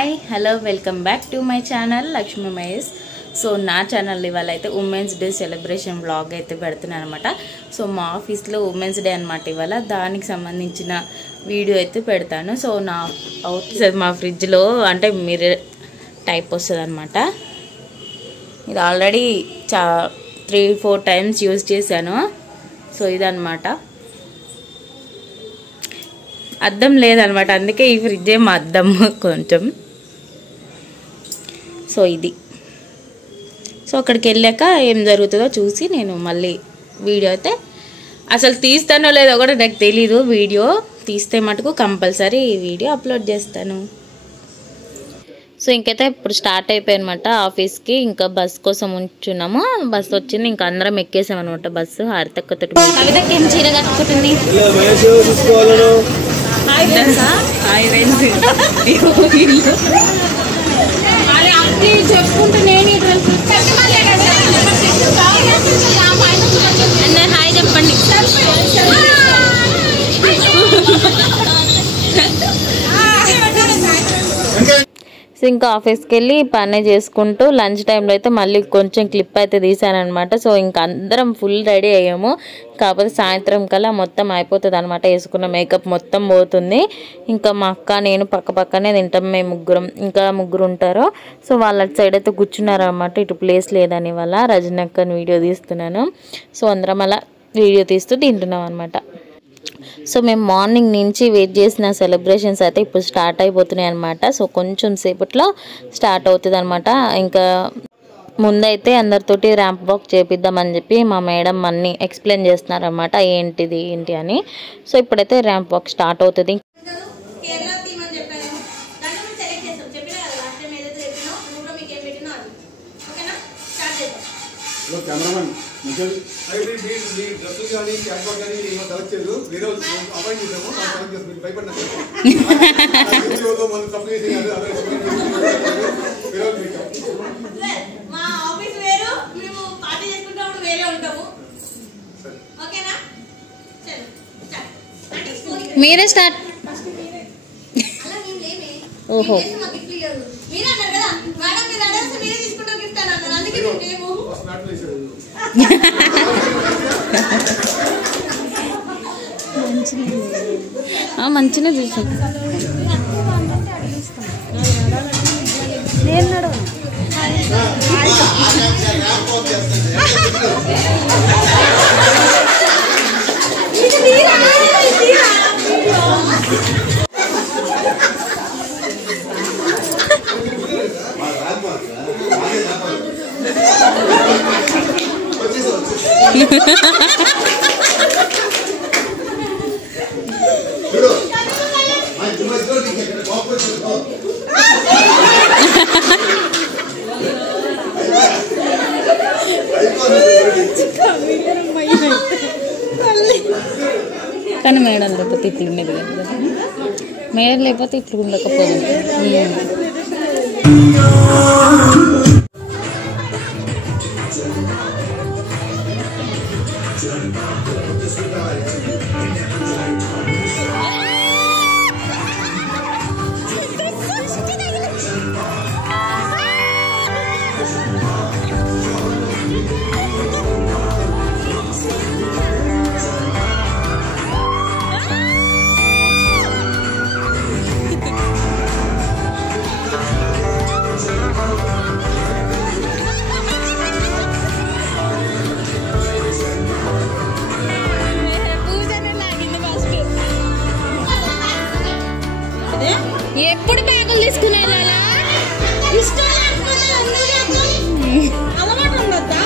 Hi hello welcome back to my channel Lakshmi Mahesh. So నా channel ఇవాళ అయితే ఉమెన్స్ డే సెలబ్రేషన్ వ్లాగ్ అయితే పెడుతున్నాను అనమాట. సో మా ఆఫీస్లో ఉమెన్స్ డే అనమాట ఇవాళ. దానికి సంబంధించిన వీడియో అయితే పెడతాను. సో నా అవుట్ మా ఫ్రిడ్జ్లో అంటే మీరు టైప్ వస్తుంది అనమాట. ఇది ఆల్రెడీ 3-4 టైమ్స్ యూజ్ చేశాను. సో ఇదన్నమాట, అద్దం లేదనమాట, అందుకే ఈ ఫ్రిడ్జ్ ఏమో అద్దం కొంచెం. సో ఇది సో అక్కడికి వెళ్ళాక ఏం జరుగుతుందో చూసి నేను మళ్ళీ వీడియో అయితే అసలు తీస్తానో లేదో కూడా నాకు తెలీదు. వీడియో తీస్తే మటుకు కంపల్సరీ వీడియో అప్లోడ్ చేస్తాను. సో ఇంకైతే ఇప్పుడు స్టార్ట్ అయిపోయాయి అనమాట ఆఫీస్కి. ఇంకా బస్ కోసం ఉంచున్నాము. బస్సు వచ్చింది, ఇంకా అందరం ఎక్కేసాం అనమాట బస్సు. హారితక్కతో కవితకి ఏం చీర కట్టుకుంటుంది. చెప్పుకుంటూ నేను హాయ్ చెప్పండి. సో ఇంకా ఆఫీస్కి వెళ్ళి పని చేసుకుంటూ లంచ్ టైంలో అయితే మళ్ళీ కొంచెం క్లిప్ అయితే తీసానమాట. సో ఇంకా అందరం ఫుల్ రెడీ అయ్యాము. కాకపోతే సాయంత్రం కల్లా మొత్తం అయిపోతుంది అనమాట. వేసుకున్న మేకప్ మొత్తం పోతుంది. ఇంకా మా అక్క నేను పక్క పక్కనే తింటాం మేము ముగ్గురం. ఇంకా ముగ్గురు ఉంటారు. సో వాళ్ళ సైడ్ అయితే కూర్చున్నారు అనమాట. ఇటు ప్లేస్ లేదని వాళ్ళ రజనక్కని వీడియో తీస్తున్నాను. సో అందరం అలా వీడియో తీస్తూ తింటున్నాం అనమాట. సో మేము మార్నింగ్ నుంచి వెయిట్ చేసిన సెలబ్రేషన్స్ అయితే ఇప్పుడు స్టార్ట్ అయిపోతున్నాయి అనమాట. సో కొంచెం సేపట్లో స్టార్ట్ అవుతుంది అనమాట. ఇంకా ముందైతే అందరితోటి ర్యాంప్ వాక్ చేపిద్దామని చెప్పి మా మేడం అన్నీ ఎక్స్ప్లెయిన్ చేస్తున్నారన్నమాట, ఏంటిది ఏంటి అని. సో ఇప్పుడైతే ర్యాంప్ వాక్ స్టార్ట్ అవుతుంది. మీరే స్టార్ట్. ఓహో మంచిగా చూసాం. కానీ మేడం లేకపోతే ఇట్లు ఉండేది కదా, మేడం లేకపోతే ఇట్లు ఉండకపోదు. ఎప్పుడు బ్యాగులు తీసుకునే అలవాటు ఉండొద్దా?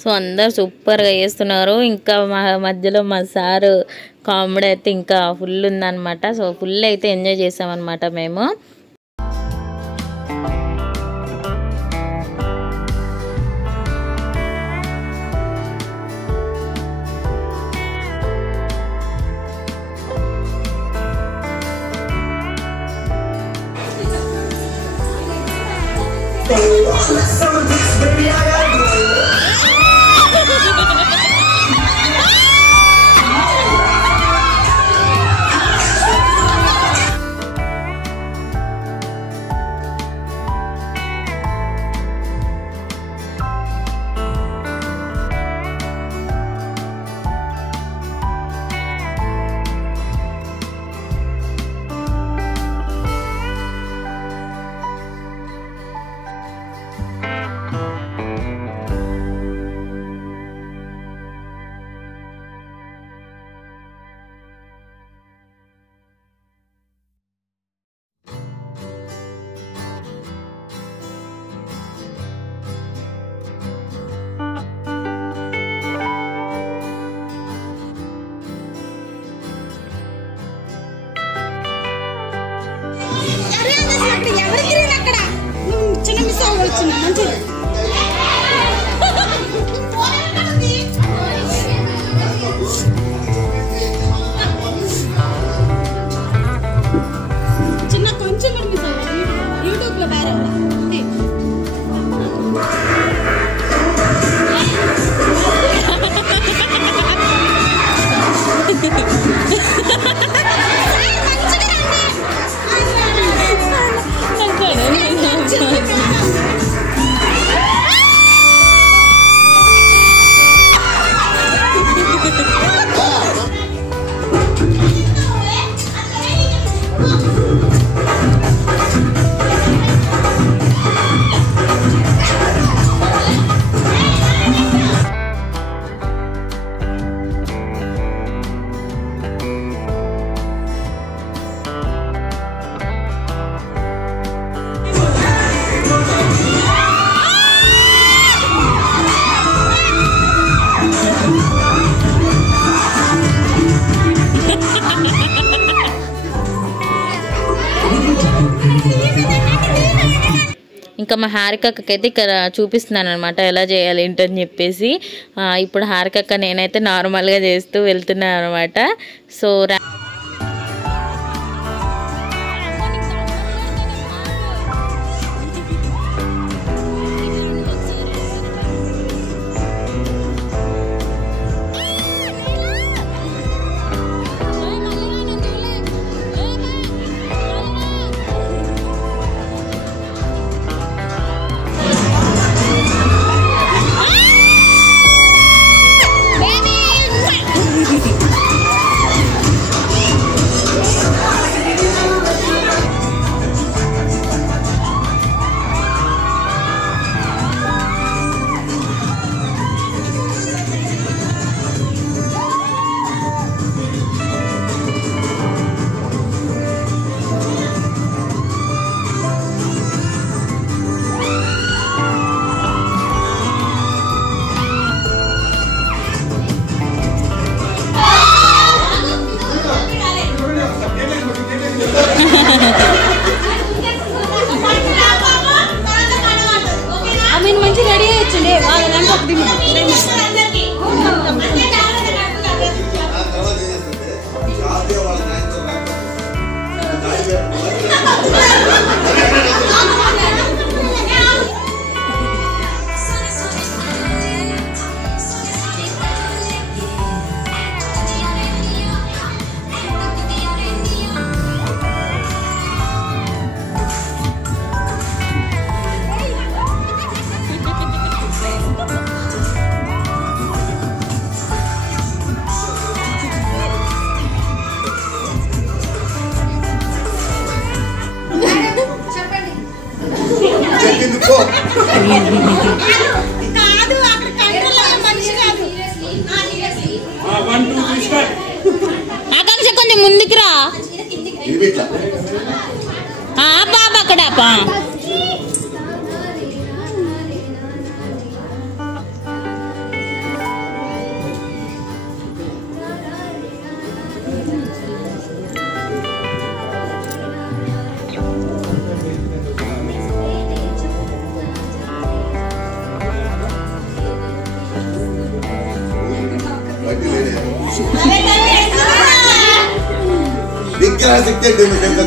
సో అందరు సూపర్గా చేస్తున్నారు. ఇంకా మా మధ్యలో మా సారు కామెడీ అయితే ఇంకా ఫుల్ ఉందన్నమాట. సో ఫుల్ అయితే ఎంజాయ్ చేసామన్నమాట మేము. ఇంకా మా హారికక్కకైతే ఇక్కడ చూపిస్తున్నాను అనమాట ఎలా చేయాలి ఏంటని చెప్పేసి. ఇప్పుడు హారికక్క నేనైతే నార్మల్గా చేస్తూ వెళ్తున్నాను అనమాట. సో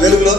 తెలుగులో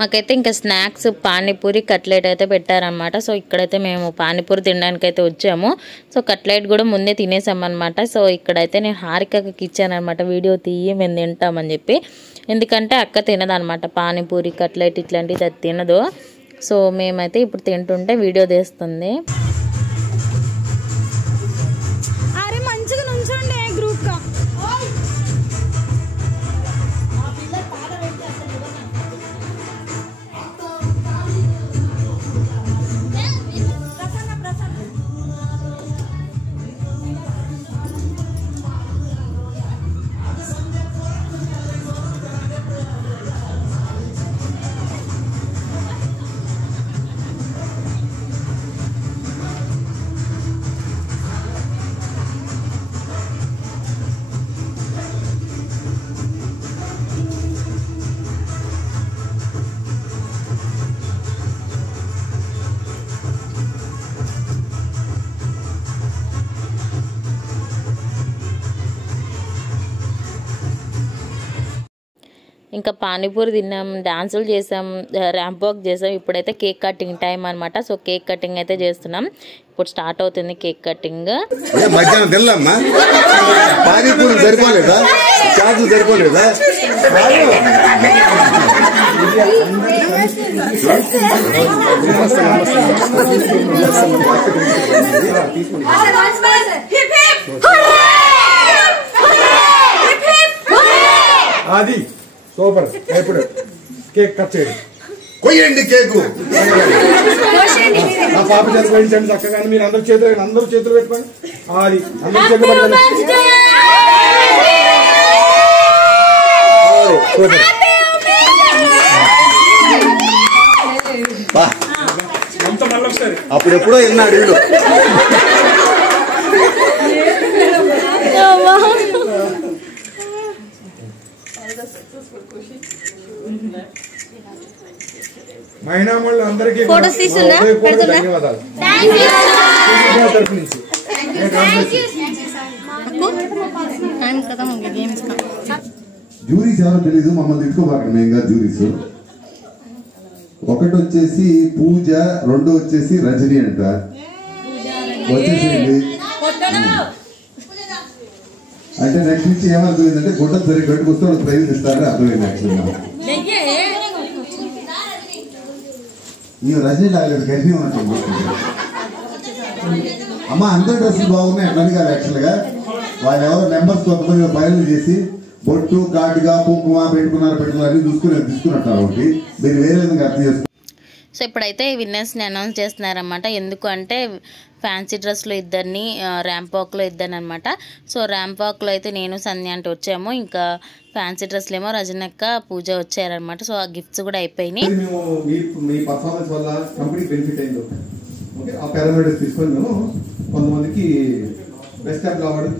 మాకైతే ఇంకా స్నాక్స్ పానీపూరి కట్లెట్ అయితే పెట్టారనమాట. సో ఇక్కడైతే మేము పానీపూరి తినడానికి అయితే వచ్చాము. సో కట్లెట్ కూడా ముందే తినేసామన్నమాట. సో ఇక్కడైతే నేను హారికకి ఇచ్చానమాట, వీడియో తీయి మేము తింటామని చెప్పి. ఎందుకంటే అక్క తినదనమాట పానీపూరి కట్లెట్ ఇట్లాంటివి అది తినదు. సో మేమైతే ఇప్పుడు తింటుంటే వీడియో తీస్తుంది. ఇంకా పానీపూరి తిన్నాం, డాన్సులు చేసాం, ర్యాంప్ వాక్ చేసాం. ఇప్పుడైతే కేక్ కటింగ్ టైం అనమాట. సో కేక్ కటింగ్ అయితే చేస్తున్నాం. ఇప్పుడు స్టార్ట్ అవుతుంది కేక్ కటింగ్. మధ్యాహ్నం తినలేమ్మా, పానీపూరి సరిపోలేదా, చాట్లు సరిపోలేదా? అది సూపర్. ఇప్పుడు కేక్ కట్ చేయండి. కొయ్యండి కేకు. నా పాప చేతులు వేయించండి చక్కగా. మీరు అందరు చేతులు పెట్టుకోండి. అది అందరు చేతులు పెట్టుకోండి. సూపర్. అంత మళ్ళీ ఒకసారి అప్పుడెప్పుడో విన్నాడు వీళ్ళు. మహిళా మళ్ళీ అందరికీ ధన్యవాదాలు. తరపు నుంచి జ్యూరీస్ ఎవరో తెలీదు, మమ్మల్ని తిట్టుకోబాకండి. మేము కాదు జ్యూరీస్. ఒకటి వచ్చేసి పూజ, రెండు వచ్చేసి రజని అంట. వచ్చేసింది అంటే నెక్స్ట్ నుంచి ఏమర్థమైందంటే గుడ్డలు సరిగ్గా కట్టుకొస్తే వాళ్ళు ప్రైజ్ ఇస్తారని అర్థమైంది. యాక్చువల్గా ఈ రజనీ లాగలేదు, గర్భం ఉంటుంది. అమ్మ అందరి డ్రెస్సులు బాగున్నాయి అట్లని కాదు. యాక్చువల్గా వాళ్ళు ఎవరో నెంబర్స్ కొంతమంది ఫైనల్ చేసి బొట్టు ఘాటుగా కుంకుమ పెట్టుకున్నారు అన్ని తీసుకున్నట్టు ఒకటి. మీరు వేరే విధంగా అర్థం చేసుకోండి. సో ఇప్పుడైతే విన్నర్స్ని అనౌన్స్ చేస్తున్నారన్నమాట. ఎందుకు అంటే ఫ్యాన్సీ డ్రెస్లో ఇద్దరిని, ర్యాంప్ వాక్లో ఇద్దరిని అనమాట. సో ర్యాంప్ వాక్లో అయితే నేను సంధ్య అంటే వచ్చాము. ఇంకా ఫ్యాన్సీ డ్రెస్లు ఏమో రజనక్క, పూజ వచ్చారనమాట. సో ఆ గిఫ్ట్స్ కూడా అయిపోయినాయి. మేము మీ పర్ఫార్మెన్స్ వల్ల కంపెనీ బెనిఫిట్ అయింది. ఓకే, ఆ పారామీటర్స్ తీసుకొని మేము కొంతమందికి బెస్ట్ యాప్ అవార్డు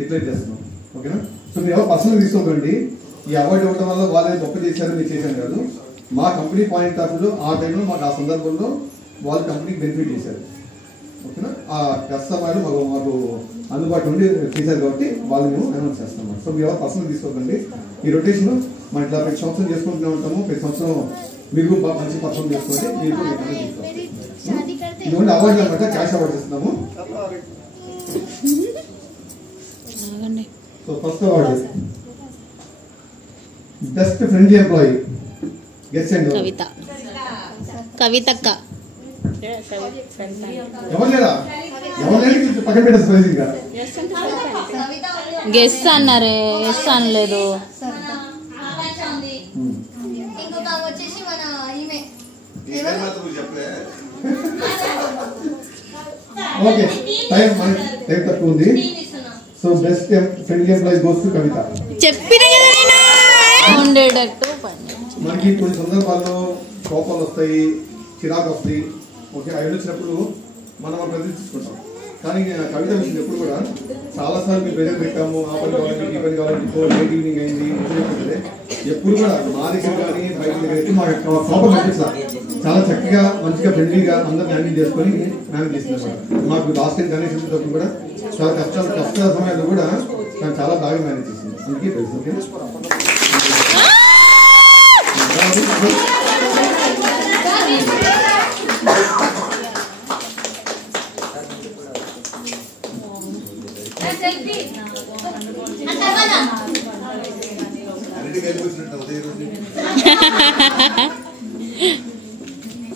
డిక్లేర్ చేస్తున్నాం. ఓకేనా? సో మీరు ఎవరు పర్సనల్ తీసుకోకండి. ఈ అవార్డు ఇవ్వడం వల్ల వాళ్ళే గొప్ప చేశారు, మీరు చేశాను కాదు. మా కంపెనీ పాయింట్ ఆఫ్ వ్యూలో ఆ టైంలో మాకు ఆ సందర్భంలో వాళ్ళు కంపెనీకి బెనిఫిట్ చేశారు. ఓకేనా? ఆ కస్టమర్ మాకు అందుబాటు నుండి చేశారు కాబట్టి వాళ్ళు మేము అనౌన్స్ చేస్తాం. సో మీరు ఎవరు పర్సనల్ తీసుకోకండి. ఈ రొటేషన్ మనం ఇట్లా ప్రతి సంవత్సరం చేసుకుంటూనే ఉంటాము. ప్రతి సంవత్సరం మీరు బాగా మంచి పర్ఫార్మ్ చేసుకోండి. మీరు కూడా ఇటువంటి అవార్డు అనమాట, క్యాష్ అవార్డు ఇస్తున్నాము. So first award best friendly employee. Guest అండి కవితక్క. ఎవరు లేదా? ఎవరు లేదు పక్కన పెట్టేసి ప్రైజ్ ఇంకా గెస్ట్ అన్నారే, ఎస్ అనలేదు. ఓకే, టైం తక్కువ ఉంది. So best friendly employee goes to Kavitha. చెప్పిన ఉండేటట్టు మనకి కొన్ని సందర్భాల్లో కోపాలు వస్తాయి, చిరాకు వస్తాయి. ఓకే, అవి వచ్చినప్పుడు మనం ప్రదర్శించుకుంటాం. కానీ కవిత విషయం ఎప్పుడు కూడా చాలాసార్లు మీరు ప్రెజర్ పెట్టాము, ఆ పని కావాలంటే ఈ పని కావాలంటే లేట్ ఈవినింగ్ అయింది ఎప్పుడు కూడా మా దగ్గర కానీ బయట దగ్గర అయితే మా కోపం కనిపిస్తారు. చాలా చక్కగా మంచిగా ఫ్రెండ్లీగా అందరూ హ్యాండిల్ చేసుకొని మేనేజ్ చేస్తున్నారు. మాకు లాస్ట్ టైం గణేష్ వచ్చినప్పుడు కూడా చాలా కష్ట సమయాల్లో కూడా నాకు చాలా బాగా మేనేజ్ చేసింది. అందుకే తెలుసు. ఓకే,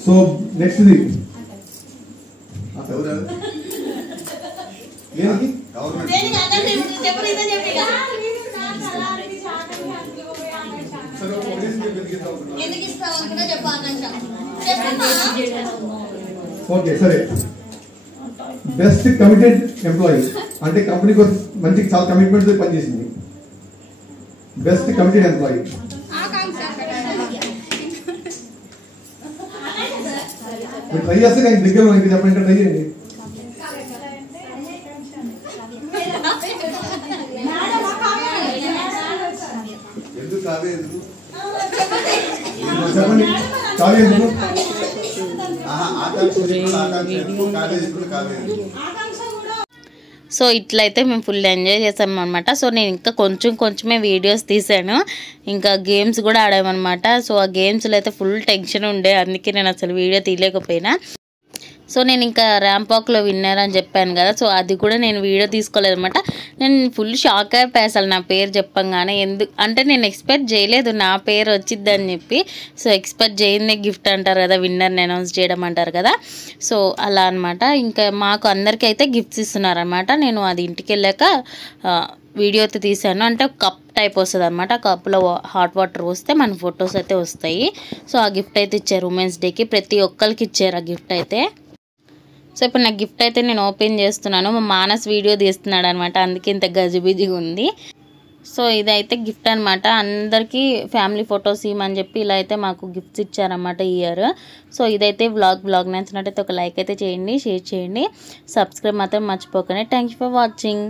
సో నెక్స్ట్ ఓకే సరే, బెస్ట్ కమిటెడ్ ఎంప్లాయీ అంటే కంపెనీ కోసం మంచి చాలా కమిట్మెంట్ పనిచేసింది. బెస్ట్ కమిటెడ్ ఎంప్లాయీ మీరు ట్రై చేస్తే నాకు దగ్గర ఇంకా చెప్పండి, ట్రై చేయండి. చెప్పండి, కావ్య ఎందుకు? సో ఇట్లయితే మేము ఫుల్ ఎంజాయ్ చేసాం అనమాట. సో నేను ఇంకా కొంచెమే వీడియోస్ తీసాను, ఇంకా గేమ్స్ కూడా ఆడామన్నమాట. సో ఆ గేమ్స్లో అయితే ఫుల్ టెన్షన్ ఉండే, అందుకే నేను అసలు వీడియో తీయలేకపోయినా. సో నేను ఇంకా ర్యాంప్ వాక్లో విన్నర్ అని చెప్పాను కదా, సో అది కూడా నేను వీడియో తీసుకోలేదన్నమాట. నేను ఫుల్ షాక్ అయిపోయి అసలు నా పేరు చెప్పంగానే. అంటే నేను ఎక్స్పెక్ట్ చేయలేదు నా పేరు వచ్చిద్దని చెప్పి. సో ఎక్స్పెక్ట్ చేయిందే గిఫ్ట్ అంటారు కదా, విన్నర్ని అనౌన్స్ చేయడం అంటారు కదా. సో అలా అనమాట. ఇంకా మాకు అందరికీ అయితే గిఫ్ట్స్ ఇస్తున్నారనమాట. నేను అది ఇంటికి వెళ్ళాక వీడియో అయితే తీసాను. అంటే కప్ టైప్ వస్తుంది అనమాట. కప్లో హాట్ వాటర్ వస్తే మన ఫొటోస్ అయితే వస్తాయి. సో ఆ గిఫ్ట్ అయితే ఇచ్చారు ఉమెన్స్ డేకి. ప్రతి ఒక్కరికి ఇచ్చారు ఆ గిఫ్ట్ అయితే. సో ఇప్పుడు నా గిఫ్ట్ అయితే నేను ఓపెన్ చేస్తున్నాను. మా మానస్ వీడియో తీస్తున్నాడు అనమాట, అందుకే ఇంత గజిబిజిగా ఉంది. సో ఇదైతే గిఫ్ట్ అనమాట. అందరికీ ఫ్యామిలీ ఫొటోస్ ఇవ్వమని చెప్పి ఇలా అయితే మాకు గిఫ్ట్స్ ఇచ్చారన్నమాట ఈ ఇయర్. సో ఇదైతే వ్లాగ్ నచ్చినట్టయితే ఒక లైక్ అయితే చేయండి, షేర్ చేయండి, సబ్స్క్రైబ్ మాత్రం మర్చిపోకండి. Thank you for watching.